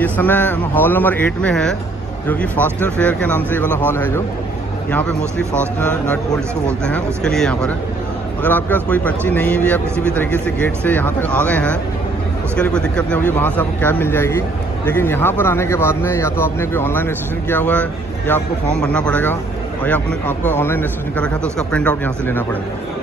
ये समय हम हॉल नंबर 8 में है, जो कि फास्टनर फेयर के नाम से ये वाला हॉल है। जो यहाँ पे मोस्टली फास्टनर नट बोल्ट जिसको बोलते हैं उसके लिए यहाँ पर है। अगर आपके पास कोई पर्ची नहीं हुई, आप किसी भी तरीके से गेट से यहाँ तक आ गए हैं, उसके लिए कोई दिक्कत नहीं होगी, वहाँ से आपको कैब मिल जाएगी। लेकिन यहाँ पर आने के बाद में या तो आपने कोई ऑनलाइन रजिस्ट्रेशन किया हुआ है या आपको फॉर्म भरना पड़ेगा, और या आपको ऑनलाइन रजिस्ट्रेशन कर रखा है तो उसका प्रिंट आउट यहाँ से लेना पड़ेगा।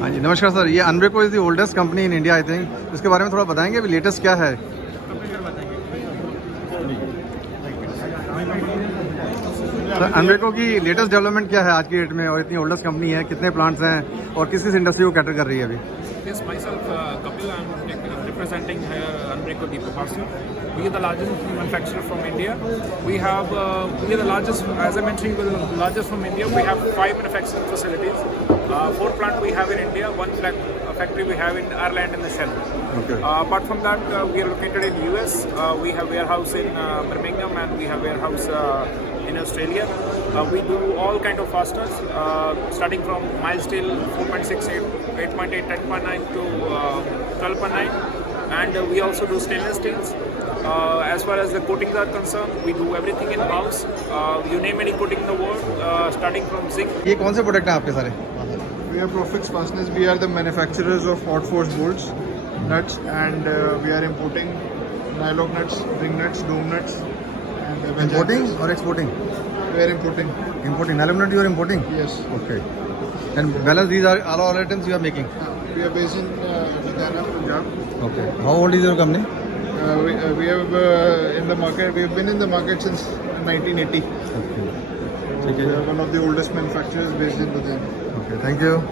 हाँ जी, नमस्कार सर। ये Unbrako is the oldest company in India I think. इसके बारे में थोड़ा बताएंगे अभी लेटेस्ट क्या है? सर अनब्रेको की लेटेस्ट डेवलपमेंट क्या है आज की डेट में, और इतनी ओल्डेस्ट कंपनी है, कितने प्लांट्स हैं और किस इंडस्ट्री को कैटर कर रही है अभी? Yes, myself, Kapil, I'm representing here Unbreako Depot Parcel. We are the largest manufacturer from India. We are the largest, as I mentioned, we're the largest from India. We have 5 manufacturing facilities. 4 plants we have in India, 1 factory we have in Ireland and the Shell. Okay. Apart from that, we are located in US. We have warehouse in Birmingham and we have warehouse in Australia. We do all kind of fasteners, starting from mild steel 4.6, 8.8, 10.9 to 12.9, and we also do stainless steels. As far as the coatings are concerned, we do everything in house. You name any coating in the world, starting from zinc. ये कौन से product हैं आपके सारे? We are Profix Fasteners. We are the manufacturers of hot forged bolts, nuts, and we are importing nylock nuts, ring nuts, dome nuts, and Importing or exporting? We are importing. Importing. Aluminum you are importing? Yes. Okay. And balance these are all items you are making? We are based in Ludhiana, Punjab. Okay. How old is your company? We have in the market. We have been in the market since 1980. Okay. We are one of the oldest manufacturers based in Ludhiana. Okay. Thank you.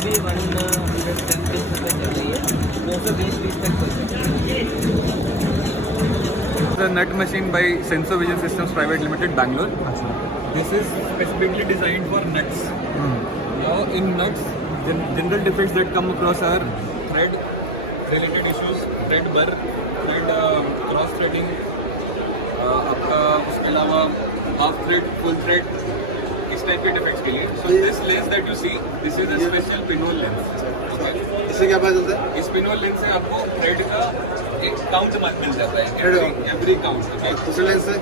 अभी 110 piece तक चल रही है, 220 piece तक चल रही है। The nut machine by Sensor Vision Systems Private Limited, Bangalore. This is specifically designed for nuts. Now in nuts, general defects that come across are thread related issues, thread burr, thread cross threading, आपका उसके अलावा half thread, full thread, इस type के defects के लिए. So this lens that you see, this is a special pinhole lens. Okay. इससे क्या पता चलता है? इस पिनहोल लेंस से आपको थ्रेड का एक काउंट मिल जाता है, एवरी काउंट. दूसरे लेंस से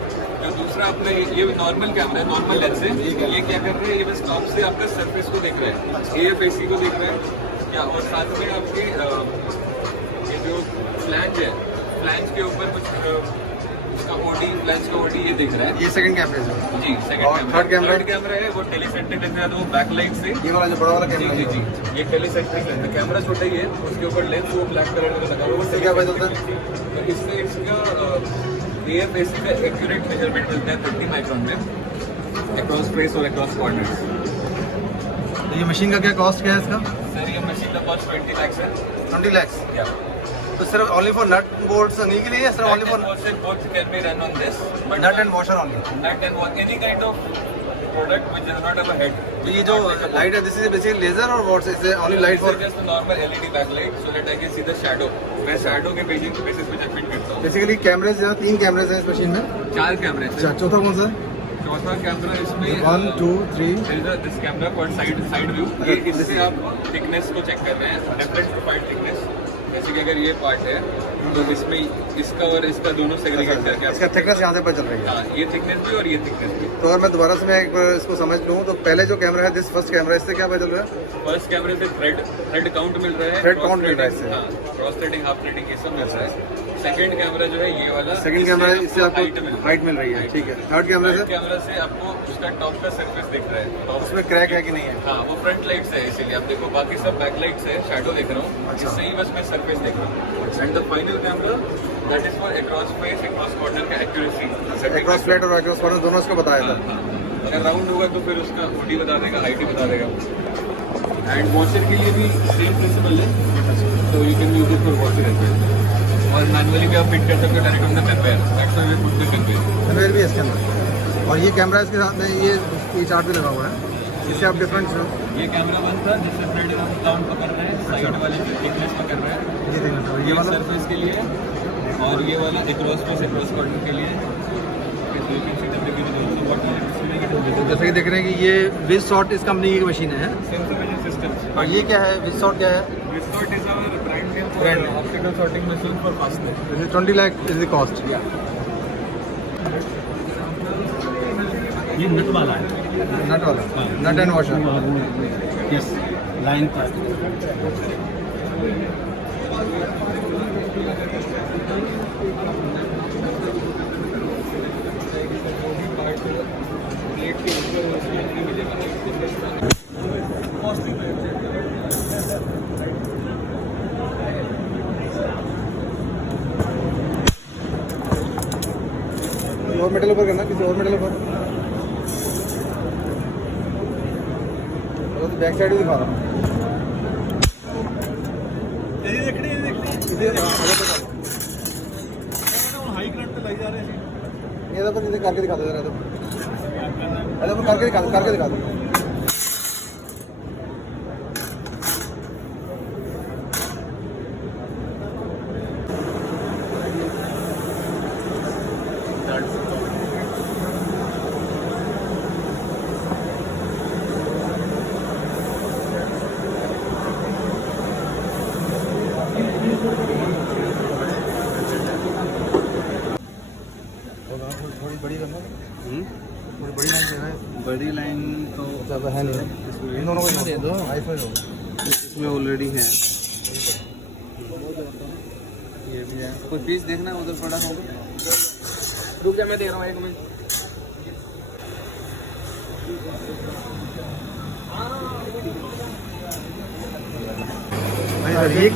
जो दूसरा आपने ये नॉर्मल कैमरा है, नॉर्मल लेंस है, ये क्या कर रहे हैं, ये बस टॉप से आपका सरफेस को देख रहे हैं, AFAC को देख रहे हैं क्या, और साथ में आपके ये जो फ्लैंज है, फ्लैंज के ऊपर कुछ उसका बॉडी, फ्लैंज का बॉडी ये देख रहा है. ये सेकंड कैमरा है जी, सेकंड कैमरा. थर्ड कैमरा है वो टेलीसेंट्रिक लेंस है, तो बैक लाइट से ये वाला जो बड़ा वाला कैमरा जी जी जी, ये टेलीसेंट्रिक लेंस है. कैमरा छोटा ही है, उसके ऊपर लेंस वो ब्लैक कलर का लगा हुआ है. उससे क्या पता चलता है? तो इससे इसका AFAC का एक्यूरेट मेजरमेंट मिलता है 30 माइक्रोन में अक्रॉस फेस और अक्रॉस कॉर्नर्स. ये मशीन का क्या कॉस्ट क्या है इसका? सर ये मशीन का कॉस्ट 20 लाख है. 20 lakhs. या तो सिर्फ ओनली फॉर नट बोल्ट्स नहीं के लिए, या सिर्फ only for both can be run on this, but nut and washer only? nut and what any kind of product which does not have a head. तो ये जो लाइट है, this is basically laser और what's is only light for? just a normal LED backlight so that I can see the shadow. मैं shadow के basis पे मैं fit करता हूँ. बेसिकली कैमरेज यहाँ 3 कैमरेज हैं इस मशीन में. 4 कैमरे हैं. अच्छा, चौथा कौन सा? चौथा कैमरा इसमें 1 2 3 this camera called side view. ये इससे आप थिकनेस को चेक कर रहे हैं, डिफरेंट प्रोफाइल थिकनेस. जैसे कि अगर ये पार्ट है तो इसमें इसका और इसका दोनों सेग्रीगेट करके इसका थिकनेस यहाँ से पता चल रही है. हाँ, ये थिकनेस भी और ये थिकनेस भी. तो अगर मैं दोबारा से मैं एक बार इसको समझ लूँ तो पहले जो कैमरा है, दिस फर्स्ट कैमरा, इससे क्या पता चल रहा है? फर्स्ट कैमरे से थ्रेड काउंट मिल रहा है, थ्रेड काउंट मिल रहा है इससे. क्रॉस थ्रेडिंग, हाफ थ्रेडिंग ये सब मिल रहा है. सेकंड कैमरा जो है ये वाला, सेकंड कैमरा इससे height आपको मिलता है। हाइट मिल रही है, ठीक है। थर्ड कैमरे Third से कैमरा से आपको उसका टॉप का सरफेस दिख रहा है, टॉप उसमें क्रैक है कि नहीं है? हाँ वो फ्रंट लाइट्स है, इसीलिए आप देखो बाकी सब बैक लाइट्स है, शैडो देख रहा हूँ, इससे ही बस मैं सरफेस देख रहा हूँ। And the final camera that is for across face, across corner का एक्यूरेसी। अक्रॉस फ्लैट और अक्रॉस कॉर्नर दोनों उसको बताया था। अगर राउंड होगा तो फिर उसका बॉडी बता देगा, हाइट भी बता देगा। एंड वॉशर के लिए भी सेम प्रिंसिपल है, तो you can use it for washer as well. और मैनुअली भी आप फिट कर सकते हो direct on the conveyor, that's why we put the conveyor. Conveyor भी है इसके अंदर, और ये कैमरा इसके साथ में ये चार्ट भी लगा हुआ है, इससे आप डिफरेंस ये कैमरा वन था जिससे फ्रंट काउंट पकड़ रहे हैं, साइड वाले थिकनेस पकड़ रहे हैं, ये वाला सरफेस के लिए, और ये वाला अक्रॉस फेस अक्रॉस कॉर्नर के लिए। जैसे कि देख रहे हैं कि ये विज शॉट इस कंपनी की मशीन है, सेंसर विजन सिस्टम। और ये क्या है, विज शॉट क्या है? Visort is our brand name for Brand name. optical sorting machine for fastener. 20 lakh is the cost. ये नट वाला है। नट वाला, nut and washer. Yes, line पर। और मेटल ऊपर करना, किसी और मेटल ऊपर। तो बैक साइड भी दिखा रहा हूँ। ये तो पर करके दिखा दो जरा, तो करके दिखा दो। थोड़ी बड़ी करना, थोड़ी बड़ी लाइन देना है। बड़ी लाइन तो जब है नहीं, इन दोनों को दे दो, आईफोन दो। इसमें ऑलरेडी है। ये भी है। कोई पीस देखना उधर पड़ा होगा। रुक जा, मैं दे रहा हूँ 1 मिनट।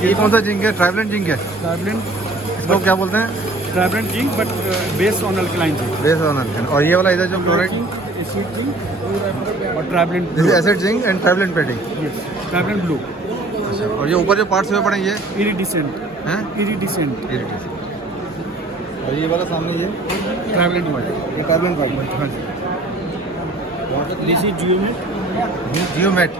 ये कौन सा जिंक है? ट्राइवलेंट जिंक है। ट्रैवलेंट इसको क्या बोलते हैं? Trivalent zinc but based on alkaline zinc. Base on alkane. और ये वाला इधर जो क्लोराइड, एसिड जिंक और trivalent this acid zinc and trivalent padding. Yes, trivalent blue. अच्छा, और ये ऊपर जो पार्ट्स हुए पड़े ये इरिडिसेंट हैं, इरिडिसेंट इरिटेशन। और ये वाला सामने ये ट्रैवलेंट वाइट। ये कार्बन फाइबर। हाँ जी, दिस इज जियोमेट। जियोमेट।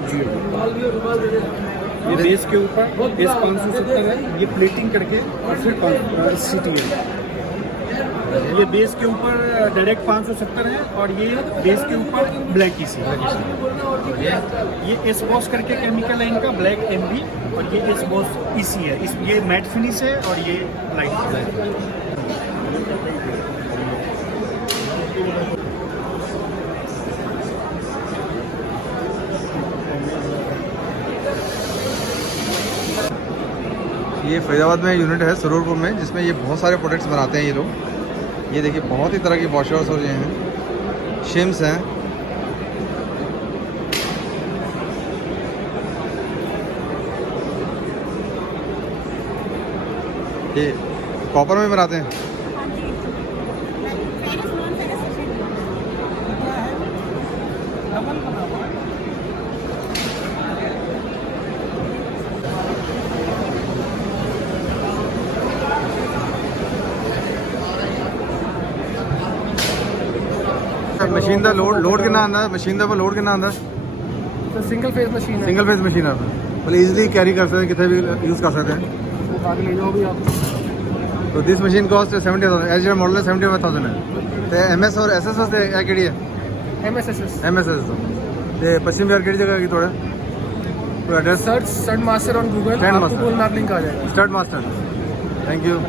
ये बेस के ऊपर बेस 570 है, ये प्लेटिंग करके और फिर सीटी है। ये बेस के ऊपर डायरेक्ट 570 है और ये बेस के ऊपर ब्लैक इसी है। ये एस बॉस करके केमिकल है इनका, ब्लैक एमबी, और ये एस बॉस इसी है। ये मैट फिनिश है और ये लाइट ब्लैक है। ये फरीदाबाद में यूनिट है सरूरपुर में, जिसमें ये बहुत सारे प्रोडक्ट्स बनाते हैं ये लोग। ये देखिए बहुत ही तरह की वॉशर्स और ये हैं, शिम्स हैं। ये कॉपर में बनाते हैं। मशीन का लोड कितना आंदा? मशीन का लोड कितना आंदा? सिंगल फेस मशीन है, सिंगल फेस मशीन है, मतलब इजीली कैरी कर सकते हैं, कितने भी यूज़ कर सकते हैं। आगे ले जाओ भी आप। तो this machine cost 70,000, H model है 75,000 है। तो MS और SS केड़ी है? MSSS MSS तो पश्चिम बिहार केड़ी जगह की थोड़ा कोई address? Search stud master on Google, Stud आपको Master। गूगल मैप लिंक आ जाएगा। Stud master. Thank you.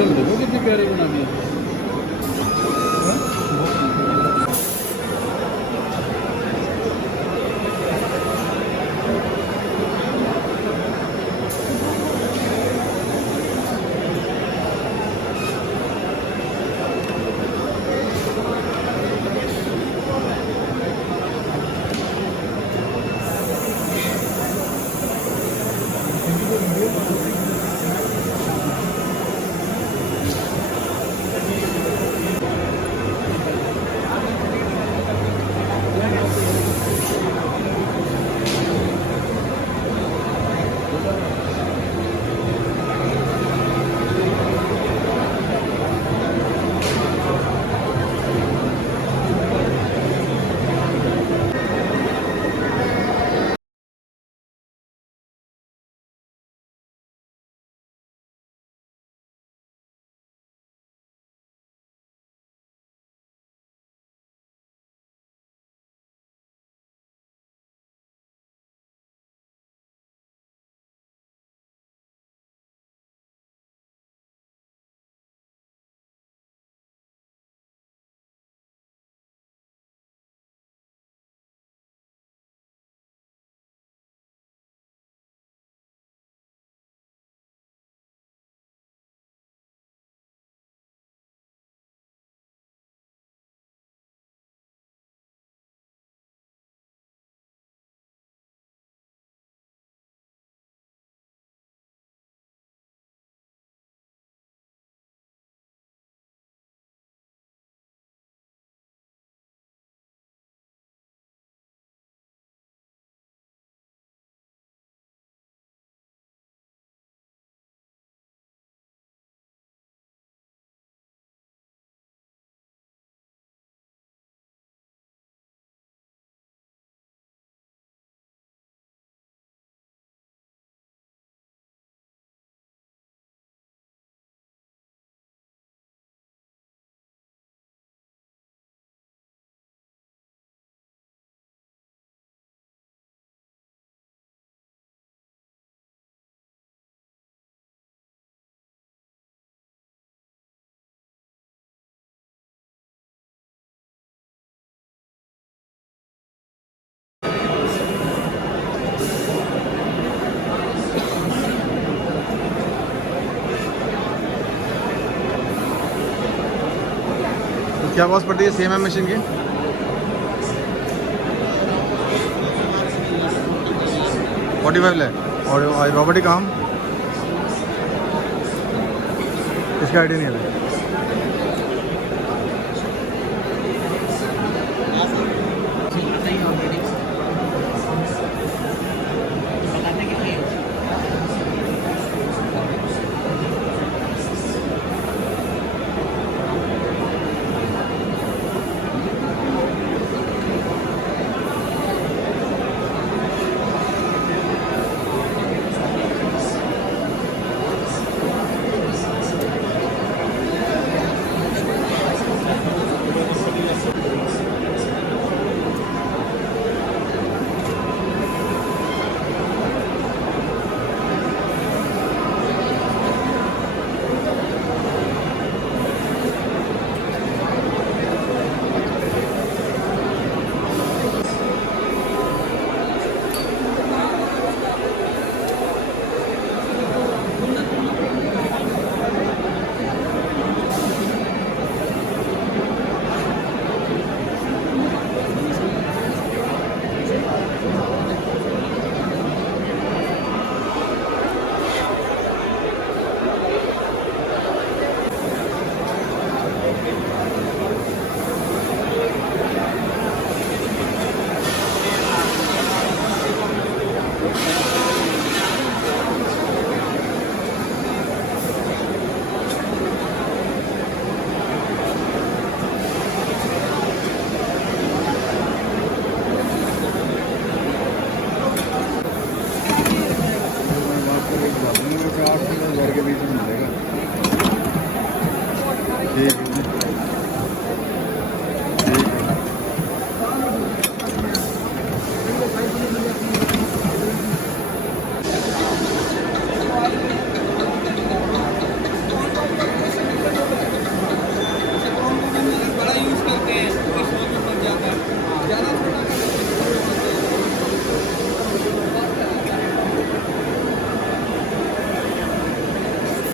Crystal देखो कितने प्यारे बनाने हैं। क्या कॉस्ट पड़ती है CMM मशीन की? $45 और रोबोटिक आर्म इसका आइडिया नहीं है अभी।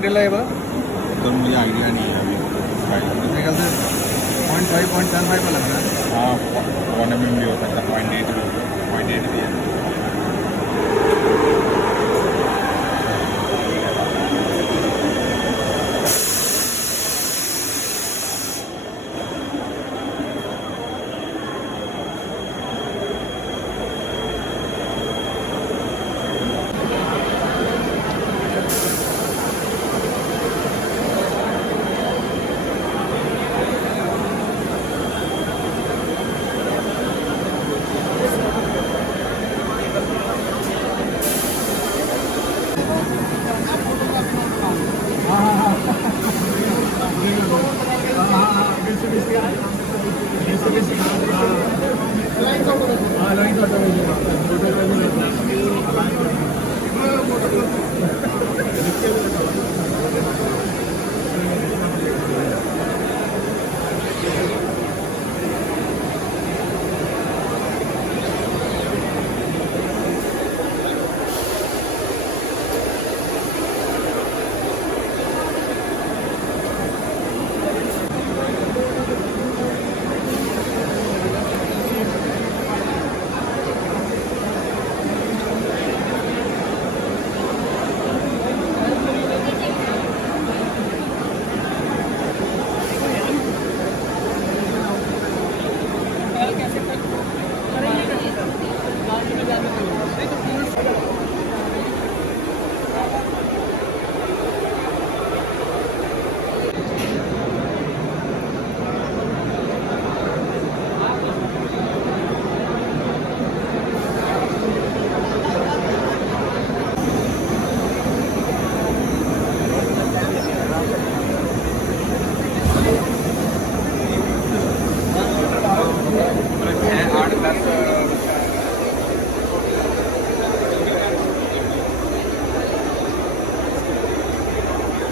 डिटेल है ये बड़ा? तो मुझे आइडिया नहीं है अभी मेरे ख्याल से 0.5 0.75 में लग रहा है। हाँ 1 mm भी हो सकता है 0.8 भी है